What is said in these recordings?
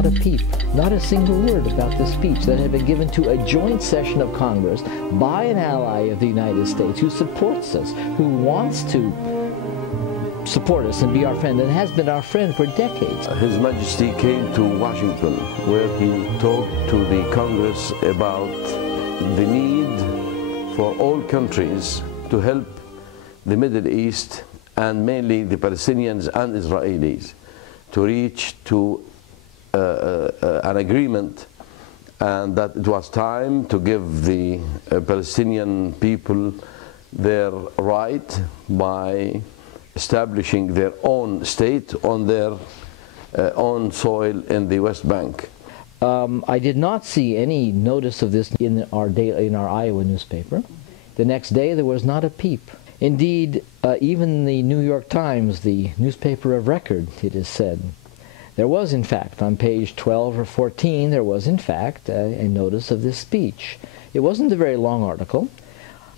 not a peep, not a single word about the speech that had been given to a joint session of Congress by an ally of the United States who supports us, who wants to support us and be our friend, and has been our friend for decades. His Majesty came to Washington, where he talked to the Congress about the need for all countries to help the Middle East, and mainly the Palestinians and Israelis, to reach to an agreement, and that it was time to give the Palestinian people their right by establishing their own state on their own soil in the West Bank. I did not see any notice of this in our Iowa newspaper. The next day there was not a peep. Indeed, even the New York Times, the newspaper of record, it is said, there was in fact, on page 12 or 14, there was in fact a notice of this speech. It wasn't a very long article.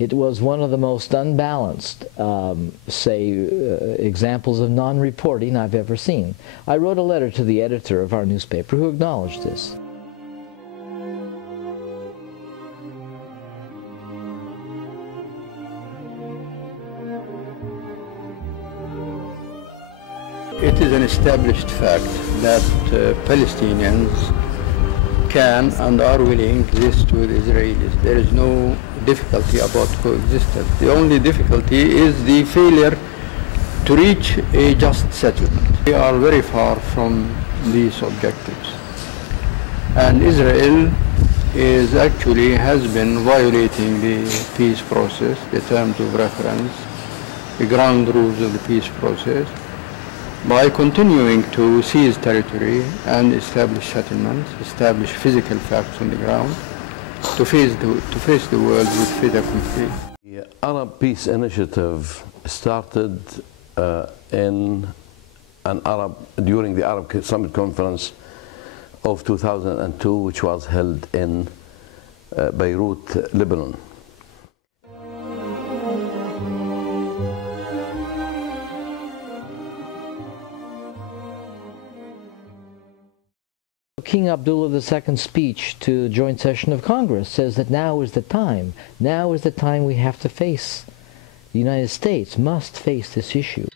It was one of the most unbalanced, examples of non-reporting I've ever seen. I wrote a letter to the editor of our newspaper who acknowledged this. It is an established fact that Palestinians can and are willing to exist with Israelis. There is no difficulty about coexistence. The only difficulty is the failure to reach a just settlement. We are very far from these objectives. And Israel has been violating the peace process, the terms of reference, the ground rules of the peace process, by continuing to seize territory and establish settlements, establish physical facts on the ground, to face the world with fait accompli. The Arab Peace Initiative started during the Arab Summit Conference of 2002, which was held in Beirut, Lebanon. King Abdullah II's speech to the joint session of Congress says that now is the time. Now is the time we have to face. The United States must face this issue.